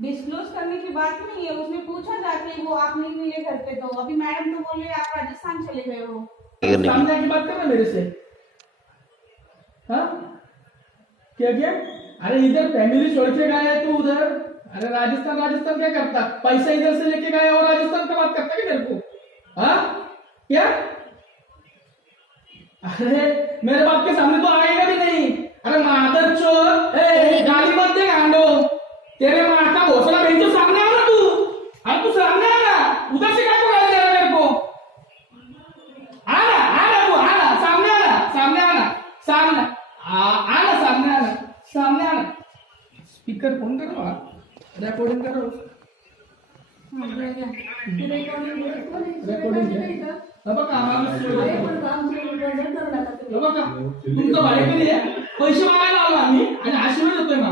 डिस्क्लोज करने की बात नहीं है, उसने पूछा जाके वो आप नहीं मिले घर पे, तो अभी मैडम तो बोल रही है आप राजस्थान चले गए हो। सामने की बात कर रहा मेरे से, हाँ क्या क्या? अरे इधर फैमिली छोड़ के गया है तू उधर, अरे राजस्थान राजस्थान क्या करता, पैसा इधर से लेके गया और राजस्थान का बात करता क्या मेरे को, हाँ क्या? अरे मेरे बाप के सामने तो आएगा भी नहीं। अरे मादर चोर, गाली मत दे गांडो, तेरे माँ का घोसला नहीं, तो सामने आओ ना तू, अब तू सामने आ ना, उधर से क्या को गाली दे रहा है मेरे को? आना तू, आना सामने, आना सामने, आना सामने, आना सामने, आना सामने, आना। स्पीकर फोन करो, रिकॉर्डिंग करो, रेकॉर्डिंग तुमचं भाई पैसे मागायला आलो आम्ही आणि आशीर्वाद होतोय.